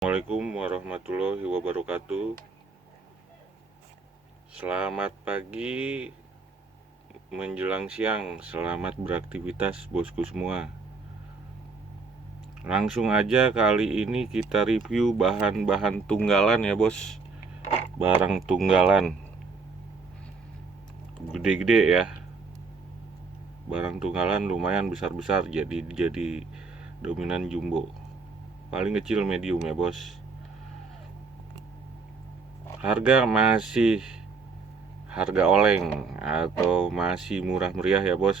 Assalamualaikum warahmatullahi wabarakatuh. Selamat pagi menjelang siang. Selamat beraktivitas bosku semua. Langsung aja kali ini kita review bahan-bahan tunggalan ya bos. Barang tunggalan gede-gede ya. Barang tunggalan lumayan besar-besar, jadi dominan jumbo. Paling kecil medium ya bos. Harga masih harga oleng atau masih murah meriah ya bos.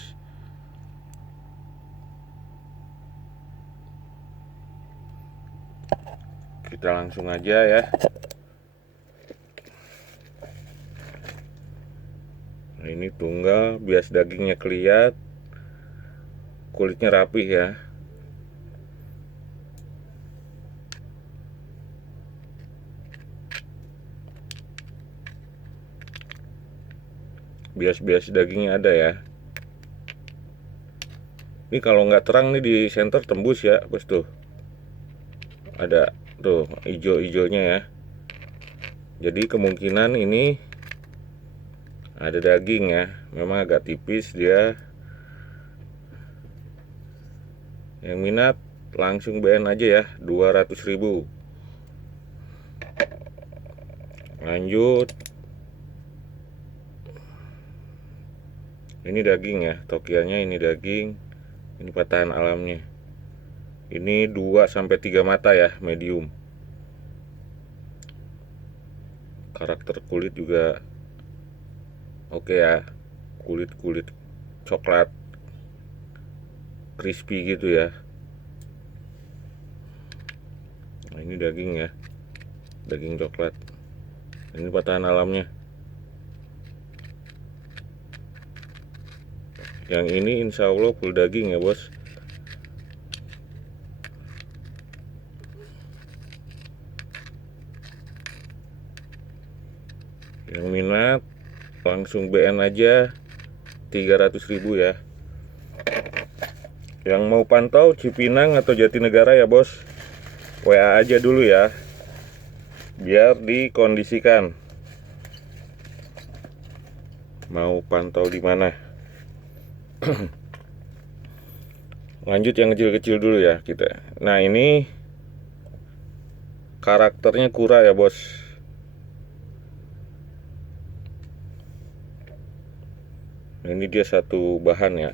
Kita langsung aja ya. Nah, ini tunggal, bias dagingnya keliat, kulitnya rapih ya. Bias-bias dagingnya ada ya. Ini kalau nggak terang nih di center tembus ya bos tuh. Ada tuh hijau-hijaunya ya. Jadi kemungkinan ini ada daging ya. Memang agak tipis dia. Yang minat langsung BN aja ya, 200.000. Lanjut. Ini daging ya, tokianya ini daging. Ini patahan alamnya. Ini 2-3 mata ya, medium. Karakter kulit juga oke ya. Kulit coklat crispy gitu ya. Nah, ini daging ya. Daging coklat. Ini patahan alamnya. Yang ini insya Allah full daging ya bos. Yang minat langsung BN aja, 300.000 ya. Yang mau pantau Cipinang atau Jatinegara ya bos, WA aja dulu ya, biar dikondisikan mau pantau di mana. Lanjut yang kecil-kecil dulu ya kita. Nah, ini karakternya kura ya bos. Nah, ini dia satu bahan ya,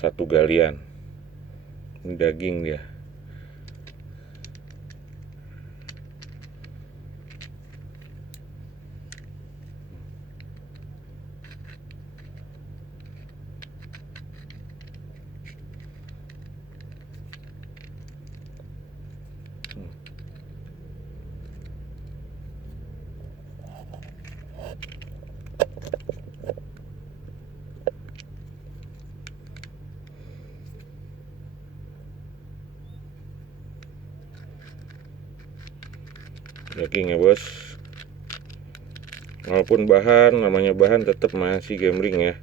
satu galian. Ini daging dia. Daging ya bos. Walaupun bahan, namanya bahan tetap masih gambling ya.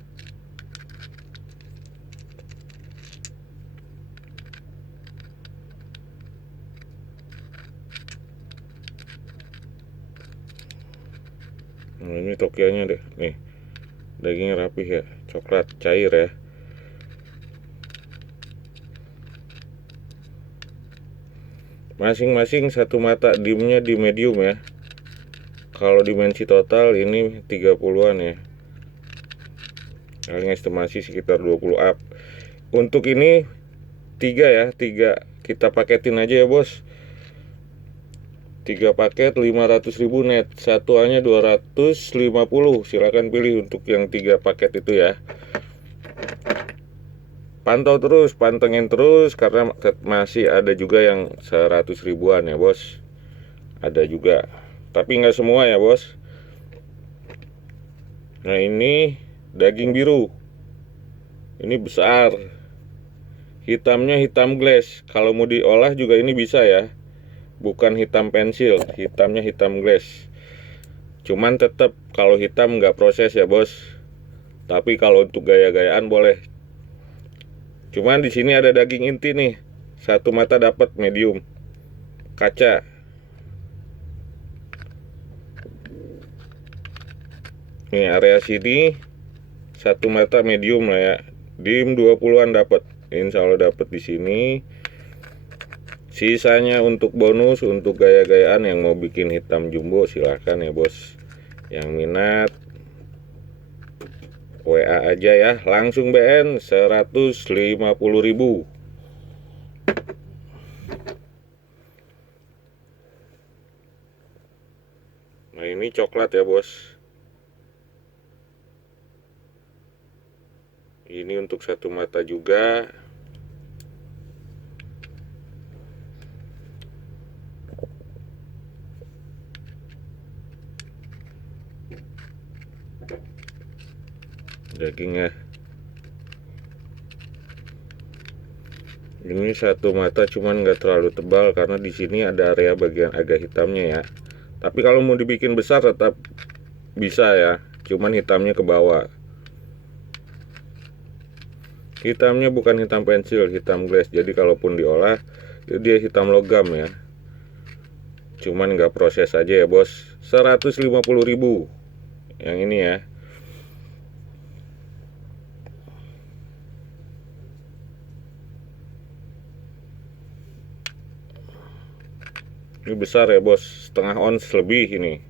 Nah, ini tokianya deh, nih dagingnya rapih ya, coklat cair ya. Masing-masing satu mata dimnya di medium ya. Kalau dimensi total ini 30-an ya. Paling estimasi sekitar 20 up. Untuk ini 3 ya, 3 kita paketin aja ya bos. 3 paket 500.000 net. Satuannya 250. Silakan pilih untuk yang 3 paket itu ya. Pantau terus, pantengin terus, karena masih ada juga yang 100 ribuan ya bos. Ada juga, tapi nggak semua ya bos. Nah, ini daging biru. Ini besar. Hitamnya hitam glass. Kalau mau diolah juga ini bisa ya. Bukan hitam pensil, hitamnya hitam glass. Cuman tetap kalau hitam nggak proses ya bos. Tapi kalau untuk gaya-gayaan boleh. Cuman di sini ada daging inti nih, satu mata dapat medium kaca. Nih area sini satu mata medium lah ya. Dim 20-an dapat. Insya Allah dapat di sini. Sisanya untuk bonus, untuk gaya-gayaan yang mau bikin hitam jumbo silahkan ya bos. Yang minat WA aja ya. Langsung BN 150.000. Nah ini coklat ya bos. Ini untuk satu mata juga. Dagingnya. Ini satu mata cuman nggak terlalu tebal karena di sini ada area bagian agak hitamnya ya. Tapi kalau mau dibikin besar tetap bisa ya. Cuman hitamnya ke bawah. Hitamnya bukan hitam pensil, hitam glass. Jadi kalaupun diolah dia hitam logam ya. Cuman nggak proses aja ya bos. 150.000 yang ini ya. Ini besar ya bos, setengah ons lebih ini.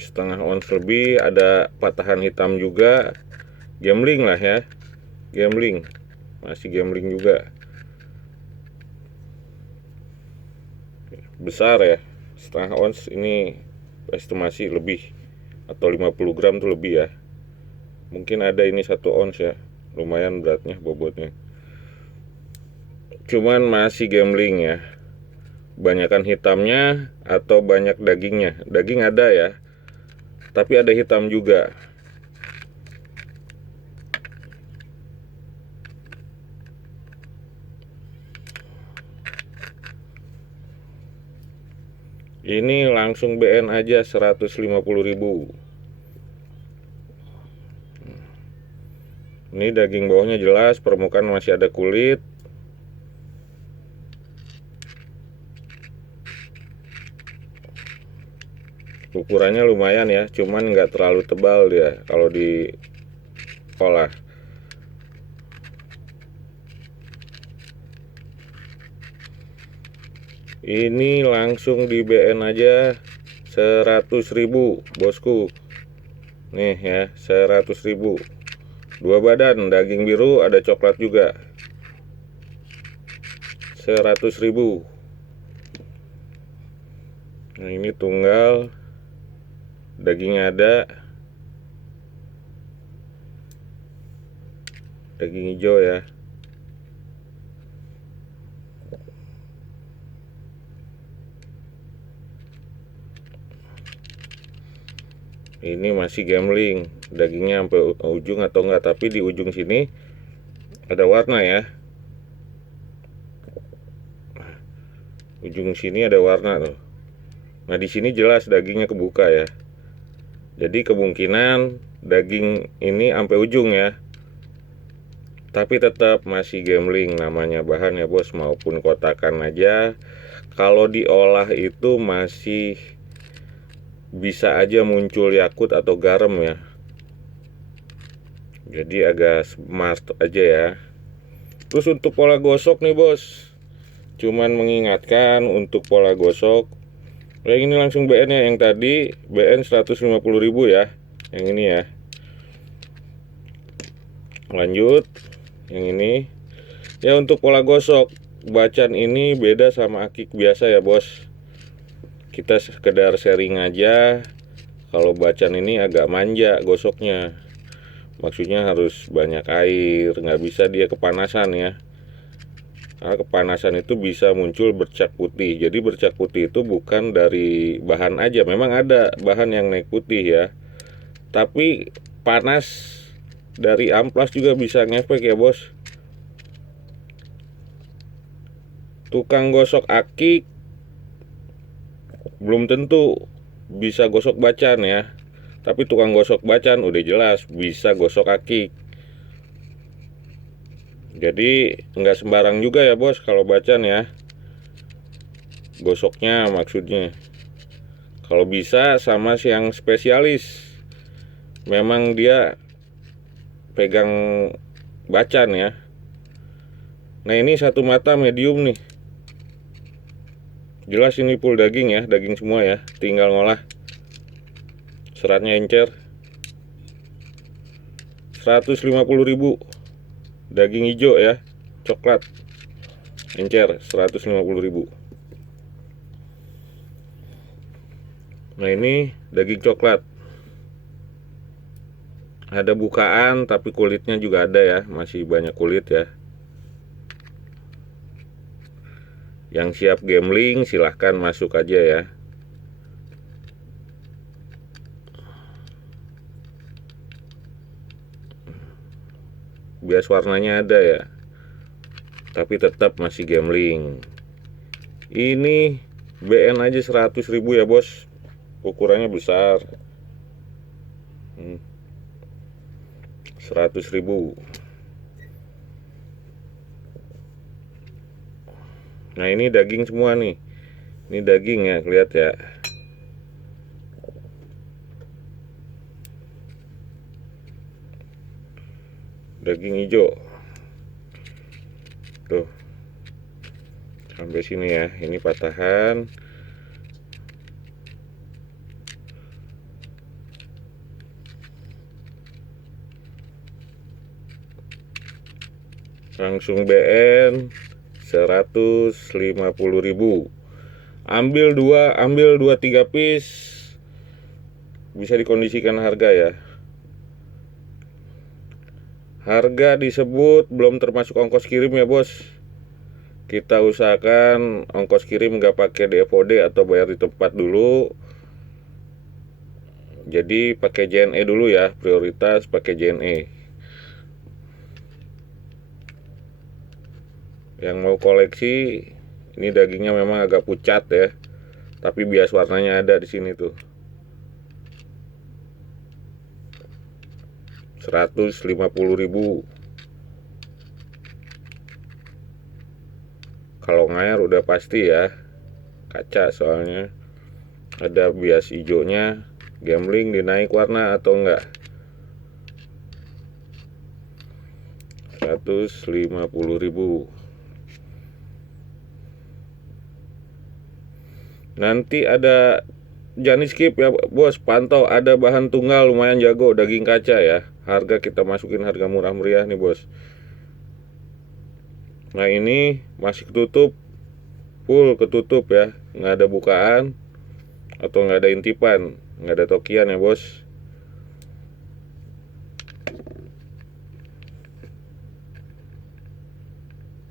Setengah ons lebih, ada patahan hitam juga. Gambling lah ya. Gambling. Masih gambling juga. Besar ya. Setengah ons ini estimasi lebih. Atau 50 gram tuh lebih ya. Mungkin ada ini 1 ons ya. Lumayan beratnya, bobotnya. Cuman masih gambling ya. Banyakan hitamnya atau banyak dagingnya. Daging ada ya. Tapi ada hitam juga. Ini langsung BN aja 150.000. Ini daging bawahnya jelas, permukaan masih ada kulit. Ukurannya lumayan ya, cuman nggak terlalu tebal dia kalau diolah. Ini langsung di BN aja 100.000 bosku. Nih ya, 100.000. 2 badan, daging biru, ada coklat juga. 100.000. Nah ini tunggal. Dagingnya ada. Daging hijau ya. Ini masih gambling. Dagingnya sampai ujung atau enggak, tapi di ujung sini ada warna ya. Ujung sini ada warna tuh. Nah di sini jelas dagingnya kebuka ya. Jadi kemungkinan daging ini sampai ujung ya. Tapi tetap masih gambling namanya bahan ya bos, maupun kotakan aja. Kalau diolah itu masih bisa aja muncul yakut atau garam ya. Jadi agak smart aja ya. Terus untuk pola gosok nih bos, cuman mengingatkan untuk pola gosok. Yang ini langsung BN ya, yang tadi BN 150.000 ya. Yang ini ya. Lanjut yang ini. Ya untuk pola gosok, bacan ini beda sama akik biasa ya bos. Kita sekedar sharing aja. Kalau bacan ini agak manja gosoknya. Maksudnya harus banyak air, nggak bisa dia kepanasan ya. Karena kepanasan itu bisa muncul bercak putih. Jadi bercak putih itu bukan dari bahan aja, memang ada bahan yang naik putih ya. Tapi panas dari amplas juga bisa ngefek ya bos. Tukang gosok akik belum tentu bisa gosok bacan ya. Tapi tukang gosok bacan udah jelas bisa gosok kaki. Jadi nggak sembarang juga ya bos kalau bacan ya. Gosoknya maksudnya. Kalau bisa sama si yang spesialis. Memang dia pegang bacan ya. Nah ini satu mata medium nih. Jelas ini full daging ya, daging semua ya. Tinggal ngolah. Seratnya encer. 150.000. Daging hijau ya, coklat. Encer 150.000. Nah ini daging coklat. Ada bukaan tapi kulitnya juga ada ya, masih banyak kulit ya. Yang siap gambling silahkan masuk aja ya. Bias warnanya ada ya, tapi tetap masih gambling. Ini BN aja 100.000 ya bos. Ukurannya besar. 100.000. Nah ini daging semua nih. Ini daging ya, lihat ya. Daging hijau. Tuh. Sampai sini ya. Ini patahan. Langsung BN 150.000. Ambil 2 3 piece. Bisa dikondisikan harga ya. Harga disebut belum termasuk ongkos kirim ya bos. Kita usahakan ongkos kirim nggak pakai DFOD atau bayar di tempat dulu. Jadi pakai JNE dulu ya, prioritas pakai JNE. Yang mau koleksi, ini dagingnya memang agak pucat ya, tapi bias warnanya ada di sini tuh. 150.000. Kalau ngayar udah pasti ya, kaca soalnya. Ada bias hijaunya, gambling dinaik warna atau enggak. 150.000. Nanti ada jangan skip ya bos, pantau ada bahan tunggal lumayan jago, daging kaca ya. Harga kita masukin harga murah meriah nih bos. Nah ini masih ketutup, full ketutup ya, nggak ada bukaan atau nggak ada intipan, nggak ada tokian ya bos.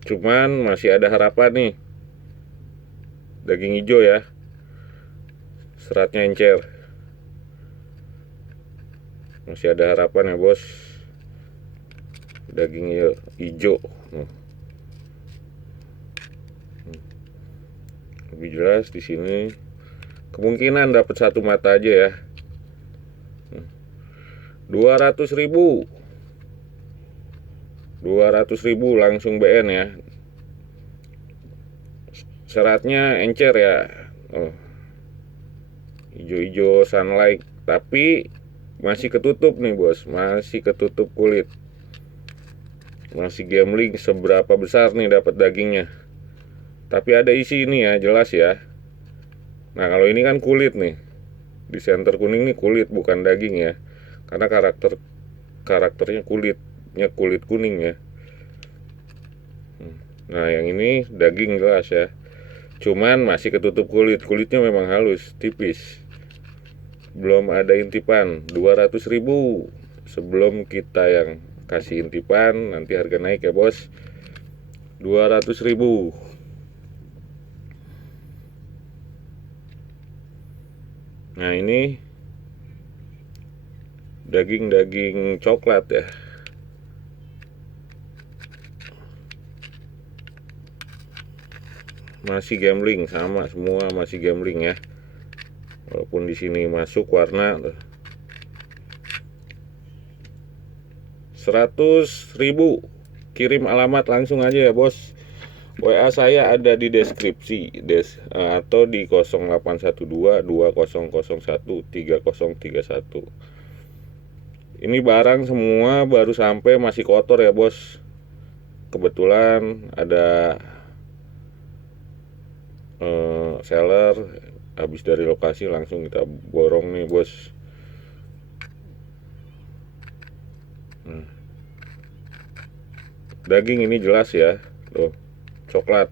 Cuman masih ada harapan nih. Daging hijau ya, seratnya encer. Masih ada harapan ya bos. Daging hijau. Lebih jelas di sini. Kemungkinan dapat satu mata aja ya. 200.000. 200.000 langsung BN ya. Seratnya encer ya. Hijau-hijau sunlight, tapi masih ketutup nih bos, masih ketutup kulit. Masih gambling seberapa besar nih dapat dagingnya. Tapi ada isi ini ya, jelas ya. Nah kalau ini kan kulit nih. Di center kuning nih kulit bukan daging ya. Karena karakternya kulitnya kulit kuning ya. Nah yang ini daging jelas ya. Cuman masih ketutup kulit. Kulitnya memang halus, tipis. Belum ada intipan. 200.000. Sebelum kita yang kasih intipan, nanti harga naik ya bos. 200.000. Nah ini daging coklat ya. Masih gambling, sama semua masih gambling ya. Walaupun di sini masuk warna 100.000. Kirim alamat langsung aja ya bos. WA saya ada di deskripsi atau di 0812 2001 3031. Ini barang semua baru sampai, masih kotor ya bos. Kebetulan ada seller habis dari lokasi, langsung kita borong nih bos. Daging ini jelas ya, tuh coklat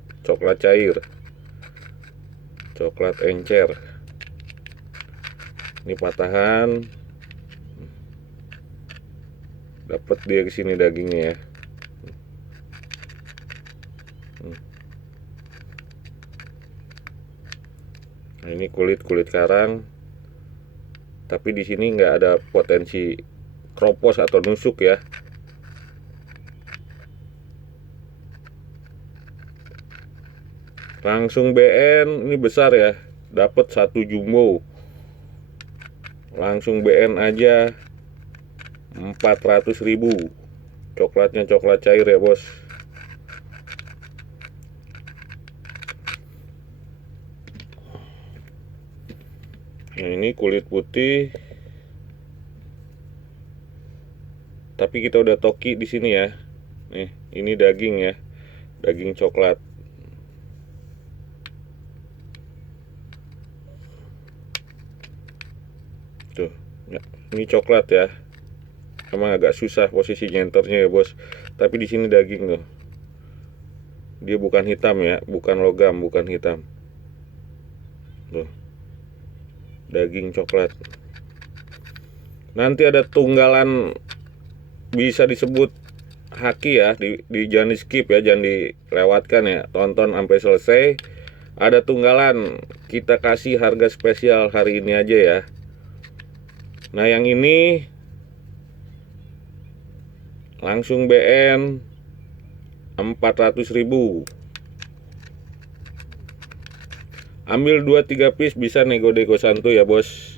cair, coklat encer. Ini patahan, dapat dia ke sini dagingnya ya. Nah, ini kulit karang, tapi di sini nggak ada potensi kropos atau nusuk ya. Langsung BN, ini besar ya, dapat 1 jumbo. Langsung BN aja 400.000. Coklatnya coklat cair ya bos. Nah, ini kulit putih, tapi kita udah toki di sini ya. Nih, ini daging ya, daging coklat. Tuh, ini coklat ya. Emang agak susah posisi nyenternya ya bos. Tapi di sini daging tuh. Dia bukan hitam ya, bukan logam, bukan hitam. Tuh, daging coklat. Nanti ada tunggalan, bisa disebut haki ya, jangan di skip ya, jangan dilewatkan ya. Tonton sampai selesai. Ada tunggalan, kita kasih harga spesial hari ini aja ya. Nah, yang ini langsung BN 400.000. Ambil 2-3 piece, bisa nego-nego santuy ya bos.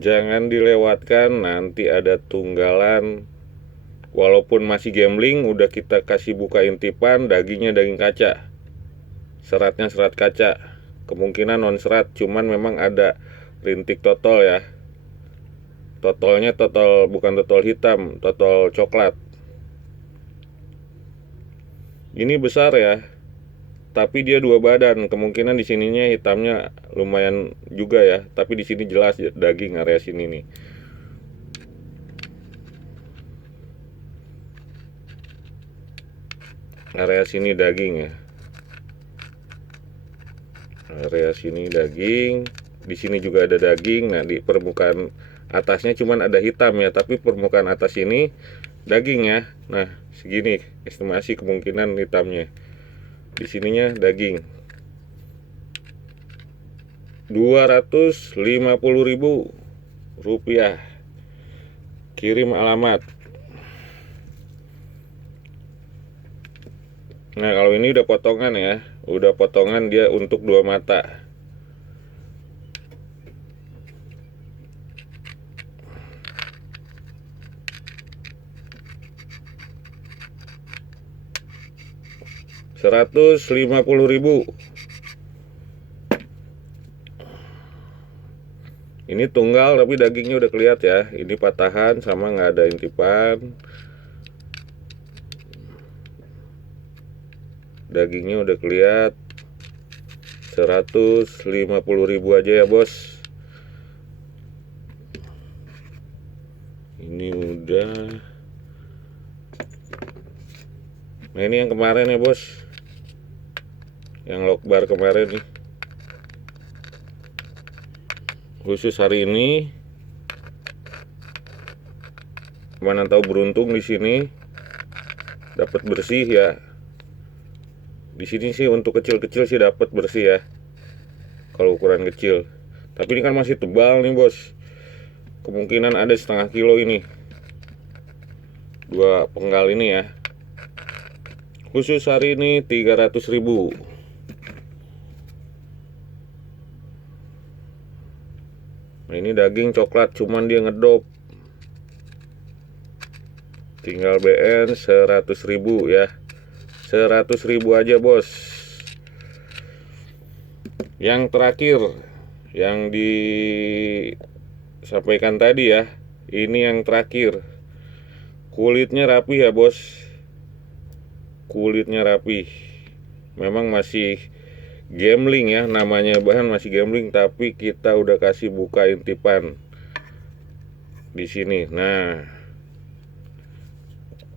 Jangan dilewatkan, nanti ada tunggalan. Walaupun masih gambling, udah kita kasih buka intipan, dagingnya daging kaca. Seratnya serat kaca. Kemungkinan non serat, cuman memang ada rintik totol ya. Totolnya totol, bukan totol hitam, totol coklat. Ini besar ya, tapi dia 2 badan. Kemungkinan di sininya hitamnya lumayan juga ya, tapi di sini jelas daging area sini nih. Area sini daging ya. Area sini daging, di sini juga ada daging. Nah, di permukaan atasnya cuman ada hitam ya, tapi permukaan atas ini daging ya. Nah, segini estimasi kemungkinan hitamnya. Di sininya daging. 250.000 rupiah. Kirim alamat. Nah, kalau ini udah potongan ya, udah potongan, dia untuk 2 mata. Rp150.000. Ini tunggal tapi dagingnya udah kelihatan ya. Ini patahan sama nggak ada intipan. Dagingnya udah kelihatan. 150.000 aja ya bos. Ini udah. Nah, ini yang kemarin ya bos, yang lokbar kemarin nih. Khusus hari ini, mana tahu beruntung di sini dapat bersih ya. Di sini sih untuk kecil-kecil sih dapat bersih ya, kalau ukuran kecil. Tapi ini kan masih tebal nih bos. Kemungkinan ada setengah kilo ini. 2 penggal ini ya. Khusus hari ini 300.000. Nah, ini daging coklat, cuman dia ngedop. Tinggal BN 100.000 ya. 100.000 aja bos. Yang terakhir yang disampaikan tadi ya, ini yang terakhir. Kulitnya rapi ya bos. Kulitnya rapi. Memang masih gambling ya, namanya bahan masih gambling, tapi kita udah kasih buka intipan di sini. Nah,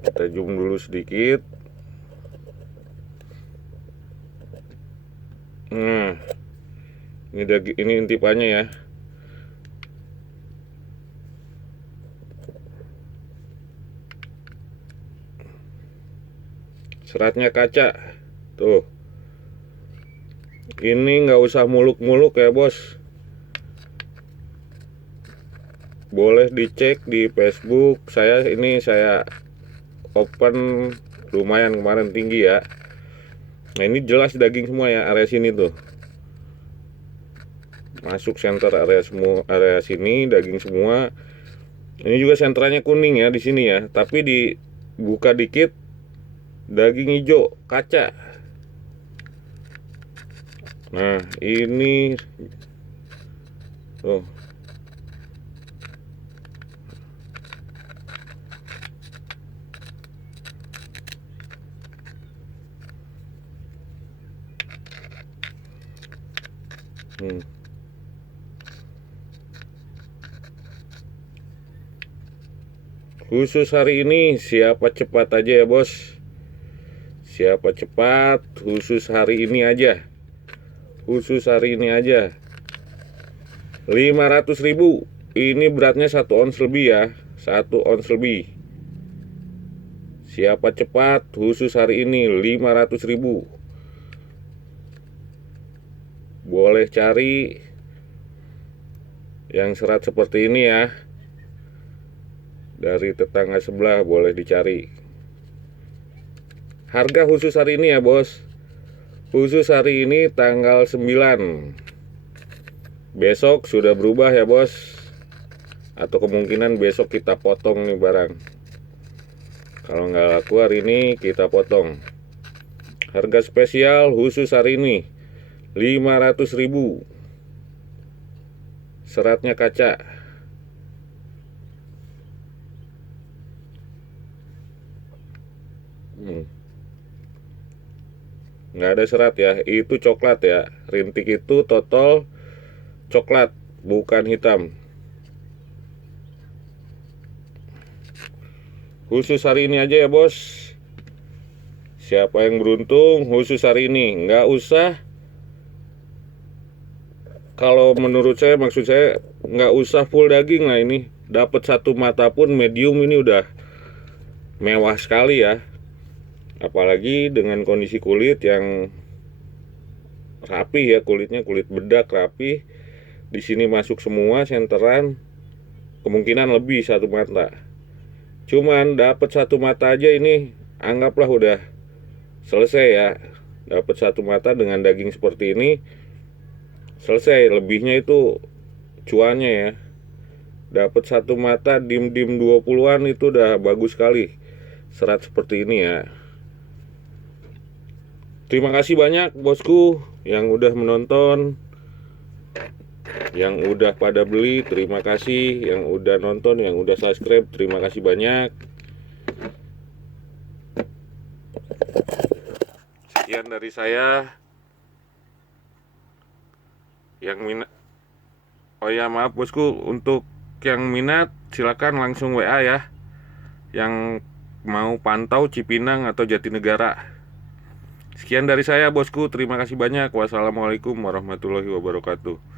kita zoom dulu sedikit. Nah, ini intipannya ya. Seratnya kaca. Tuh. Ini nggak usah muluk-muluk ya bos. Boleh dicek di Facebook. Saya open lumayan kemarin tinggi ya. Nah, ini jelas daging semua ya, area sini tuh. Masuk center area semua, area sini daging semua. Ini juga sentranya kuning ya di sini ya, tapi dibuka dikit daging hijau kaca. Nah, ini tuh. Khusus hari ini siapa cepat aja ya bos. Siapa cepat, khusus hari ini aja. Khusus hari ini aja. 500.000. Ini beratnya 1 ons lebih ya. 1 ons lebih. Siapa cepat, khusus hari ini 500.000. Boleh cari yang serat seperti ini ya. Dari tetangga sebelah boleh dicari. Harga khusus hari ini ya bos. Khusus hari ini tanggal 9. Besok sudah berubah ya bos. Atau kemungkinan besok kita potong nih barang. Kalau nggak laku hari ini kita potong. Harga spesial khusus hari ini 500.000. Seratnya kaca. Nggak ada serat ya, itu coklat ya. Rintik itu total coklat, bukan hitam. Khusus hari ini aja ya bos. Siapa yang beruntung khusus hari ini. Nggak usah, kalau menurut saya, maksud saya nggak usah full daging lah ini. Dapat 1 mata pun medium ini udah mewah sekali ya. Apalagi dengan kondisi kulit yang rapi ya, kulitnya kulit bedak rapi. Di sini masuk semua senteran, kemungkinan lebih 1 mata. Cuman dapat 1 mata aja ini anggaplah udah selesai ya. Dapat 1 mata dengan daging seperti ini selesai. Lebihnya itu cuannya ya. Dapat 1 mata dim-dim 20-an itu udah bagus sekali. Serat seperti ini ya. Terima kasih banyak bosku yang udah menonton, yang udah pada beli, terima kasih. Yang udah nonton, yang udah subscribe, terima kasih banyak. Sekian dari saya. Yang minat, oh ya maaf bosku, untuk yang minat silakan langsung WA ya. Yang mau pantau Cipinang atau Jatinegara. Sekian dari saya bosku, terima kasih banyak. Wassalamualaikum warahmatullahi wabarakatuh.